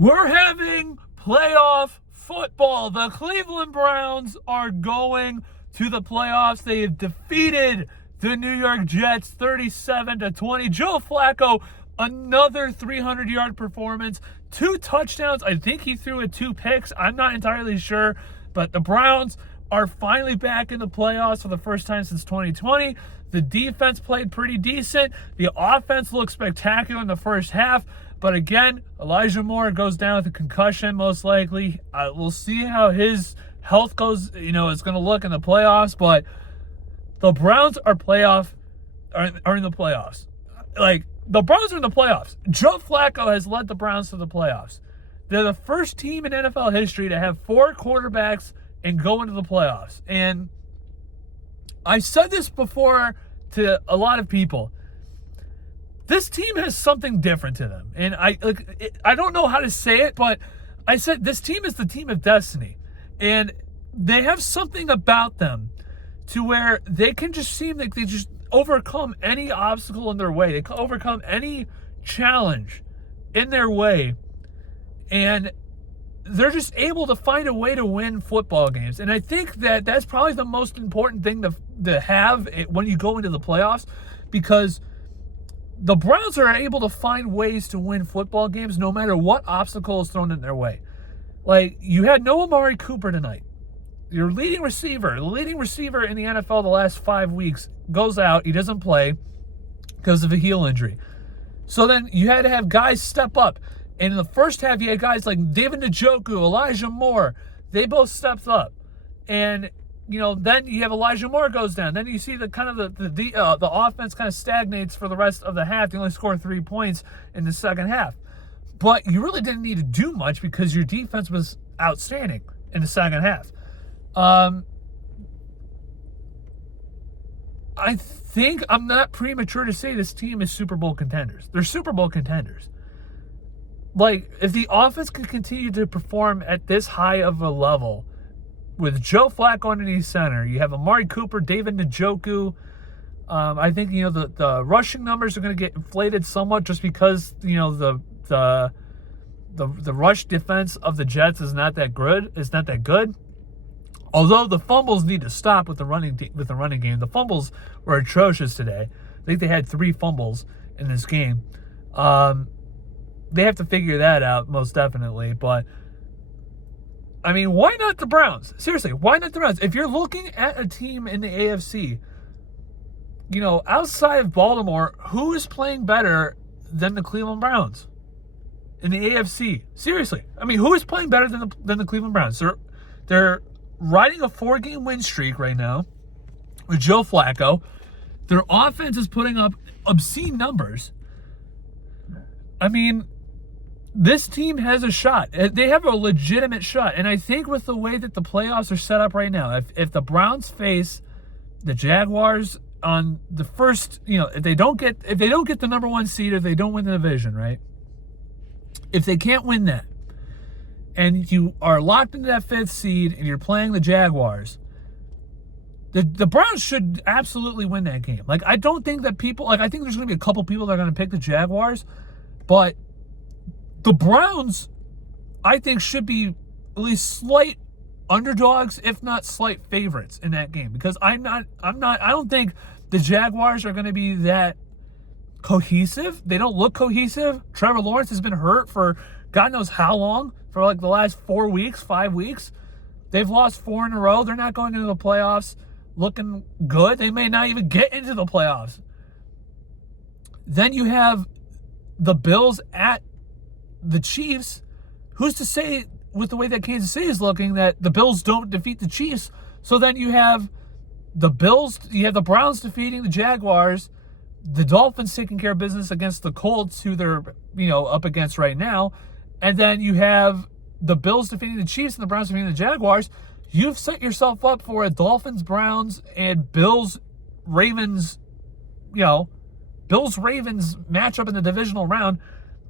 We're having playoff football. The Cleveland Browns are going to the playoffs. They have defeated the New York Jets 37-20. Joe Flacco, another 300-yard performance, 2 touchdowns. I think he threw 2 picks. I'm not entirely sure, but the Browns are finally back in the playoffs for the first time since 2020. The defense played pretty decent. The offense looked spectacular in the first half. But again, Elijah Moore goes down with a concussion, most likely. We'll see how his health goes, is going to look in the playoffs. But the Browns are in the playoffs. The Browns are in the playoffs. Joe Flacco has led the Browns to the playoffs. They're the first team in NFL history to have 4 quarterbacks and go into the playoffs. And I said this before to a lot of people. This team has something different to them. And I don't know how to say it, but I said this team is the team of destiny. And they have something about them to where they can just seem like they just overcome any obstacle in their way. They can overcome any challenge in their way. And they're just able to find a way to win football games. And I think that that's probably the most important thing to have when you go into the playoffs, because the Browns are able to find ways to win football games no matter what obstacle is thrown in their way. Like, you had no Amari Cooper tonight. Your leading receiver in the NFL the last 5 weeks, goes out. He doesn't play because of a heel injury. So then you had to have guys step up. And in the first half, you had guys like David Njoku, Elijah Moore. They both stepped up. And then you have Elijah Moore goes down. Then you see the offense kind of stagnates for the rest of the half. They only score 3 points in the second half. But you really didn't need to do much because your defense was outstanding in the second half. I think I'm not premature to say this team is Super Bowl contenders. They're Super Bowl contenders. If the offense can continue to perform at this high of a level, with Joe Flacco underneath center, you have Amari Cooper, David Njoku. I think the rushing numbers are going to get inflated somewhat just because the rush defense of the Jets is not that good. Although the fumbles need to stop with the running game. The fumbles were atrocious today. I think they had 3 fumbles in this game. They have to figure that out most definitely, but I mean, why not the Browns? Seriously, why not the Browns? If you're looking at a team in the AFC, outside of Baltimore, who is playing better than the Cleveland Browns in the AFC? Seriously. I mean, who is playing better than the Cleveland Browns? They're riding a 4-game win streak right now with Joe Flacco. Their offense is putting up obscene numbers. I mean, this team has a shot. They have a legitimate shot. And I think with the way that the playoffs are set up right now, if the Browns face the Jaguars on the first, if they don't get the number 1 seed, if they don't win the division, right? If they can't win that, and you are locked into that 5th seed and you're playing the Jaguars, the Browns should absolutely win that game. I don't think that I think there's going to be a couple people that are going to pick the Jaguars, but the Browns, I think, should be at least slight underdogs, if not slight favorites in that game, because I don't think the Jaguars are going to be that cohesive. They don't look cohesive. Trevor Lawrence has been hurt for God knows how long, for the last 4 weeks, 5 weeks. They've lost 4 in a row. They're not going into the playoffs looking good. They may not even get into the playoffs. Then you have the Bills at the Chiefs. Who's to say, with the way that Kansas City is looking, that the Bills don't defeat the Chiefs? So then you have the Browns defeating the Jaguars, the Dolphins taking care of business against the Colts, who they're up against right now, and then you have the Bills defeating the Chiefs and the Browns defeating the Jaguars. You've set yourself up for a Dolphins, Browns, and Bills-Ravens matchup in the divisional round.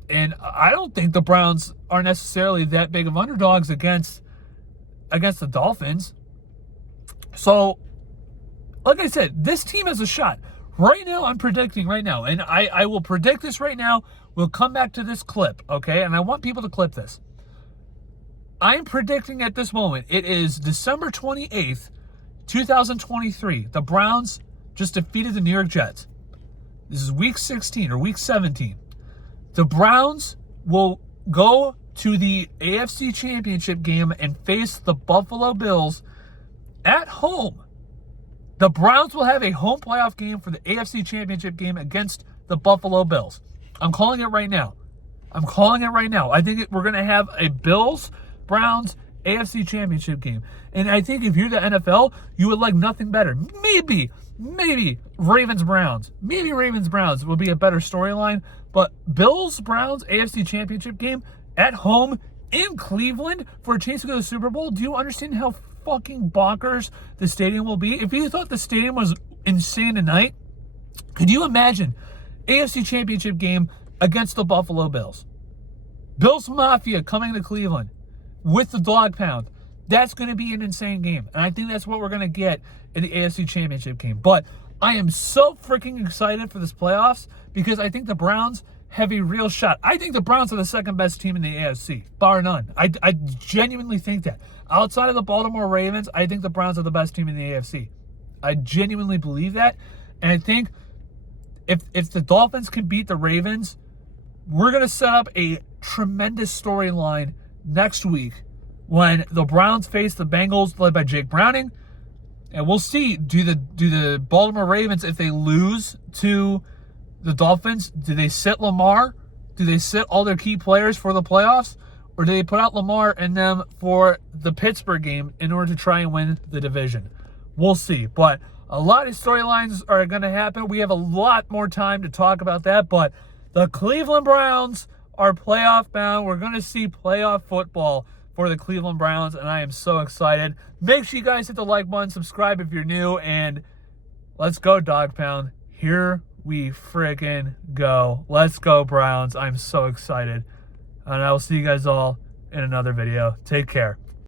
And I don't think the Browns are necessarily that big of underdogs against the Dolphins. So, like I said, this team has a shot. Right now, I'm predicting right now, and I will predict this right now. we'll come back to this clip, okay? And I want people to clip this. I'm predicting at this moment, it is December 28th, 2023. The Browns just defeated the New York Jets. This is week 16 or week 17. The Browns will go to the AFC Championship game and face the Buffalo Bills at home. The Browns will have a home playoff game for the AFC Championship game against the Buffalo Bills. I'm calling it right now. I think we're going to have a Bills-Browns AFC Championship game. And I think if you're the NFL, you would like nothing better. Maybe Ravens-Browns. Maybe Ravens-Browns will be a better storyline. But Bills-Browns AFC Championship game at home in Cleveland for a chance to go to the Super Bowl. Do you understand how fucking bonkers the stadium will be? If you thought the stadium was insane tonight, could you imagine AFC Championship game against the Buffalo Bills? Bills Mafia coming to Cleveland with the dog pound. That's going to be an insane game. And I think that's what we're going to get in the AFC Championship game. But I am so freaking excited for this playoffs because I think the Browns have a real shot. I think the Browns are the second best team in the AFC, bar none. I genuinely think that. Outside of the Baltimore Ravens, I think the Browns are the best team in the AFC. I genuinely believe that. And I think if the Dolphins can beat the Ravens, we're going to set up a tremendous storyline next week when the Browns face the Bengals led by Jake Browning. And we'll see, do the Baltimore Ravens, if they lose to the Dolphins, do they sit Lamar? Do they sit all their key players for the playoffs? Or do they put out Lamar and them for the Pittsburgh game in order to try and win the division? We'll see. But a lot of storylines are going to happen. We have a lot more time to talk about that. But the Cleveland Browns are playoff bound. We're going to see playoff football for the Cleveland Browns, and I am so excited. Make sure you guys hit the like button, subscribe if you're new, and let's go, Dog Pound. Here we friggin' go. Let's go, Browns. I'm so excited. And I will see you guys all in another video. Take care.